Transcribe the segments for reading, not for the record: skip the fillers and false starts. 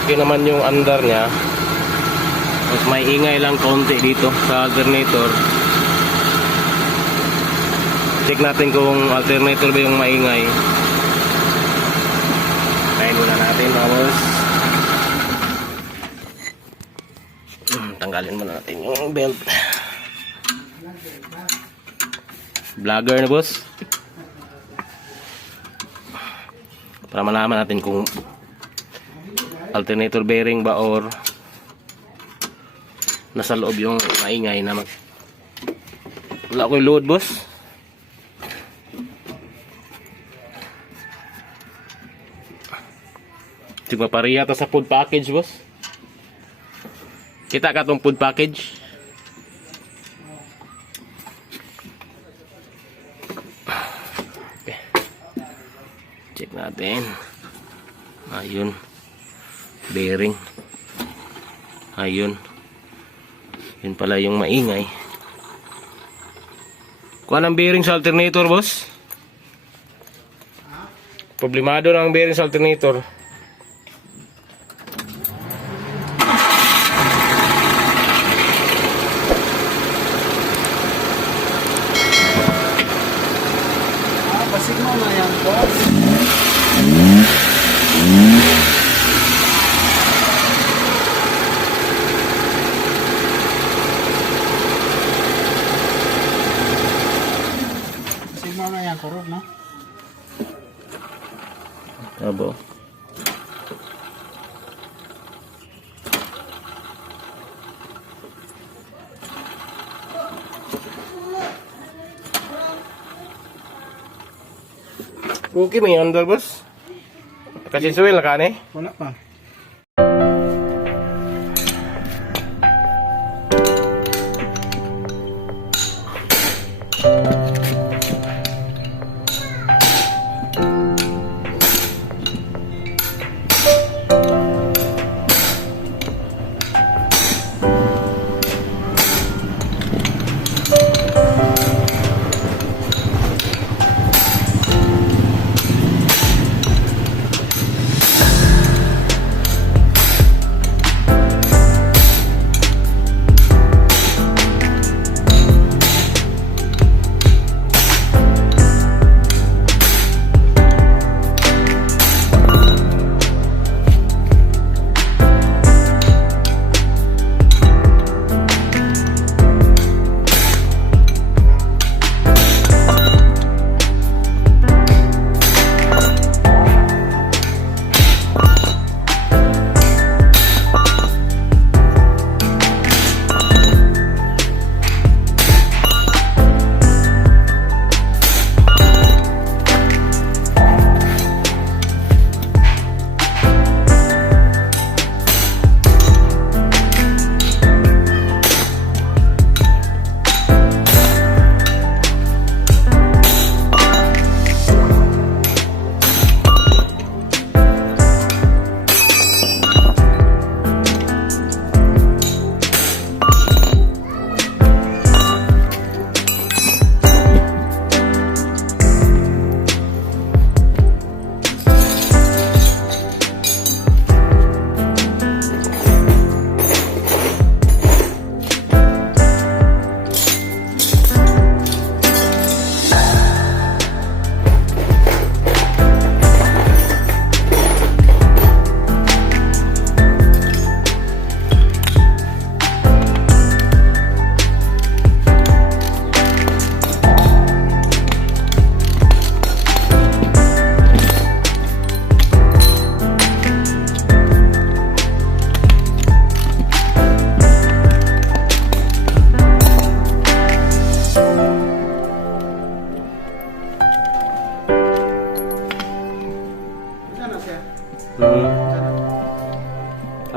Okay naman yung under nya. Mas may ingay lang konti dito sa alternator. Check natin kung alternator ba yung maingay. Tayin muna natin mga boss. Tanggalin muna natin yung belt. Vlogger na boss. Para malaman natin kung alternator bearing ba or nasa loob yung maingay na wala ko yung load boss. Tigma pariya to sa food package boss. Kita ka tong food package. Okay. Check natin. Ayun. Bearing. Ayun. Yun pala yung maingay. Kuha ng bearing sa alternator boss. Problemado na ang bearing sa alternator. Basig mo na yan, boss. Basig mo na yan, kurog, no? Abo. Okay, may under boss. Kasi suwil na ka ni? Wala pa.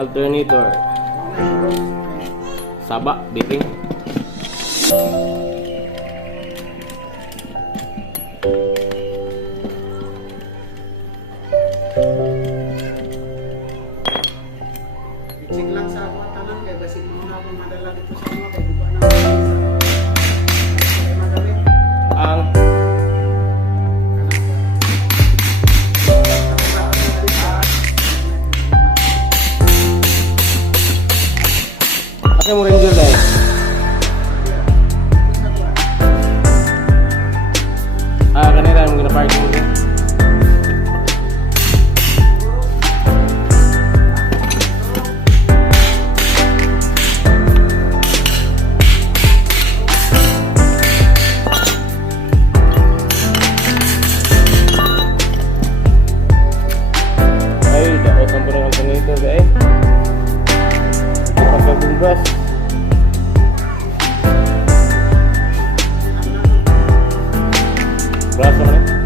Alternator. Saba, bearing. Check lang sa ako tanan kay basig mo na akong madala dito sa mga kay buka na madali. Ang Braso man eh.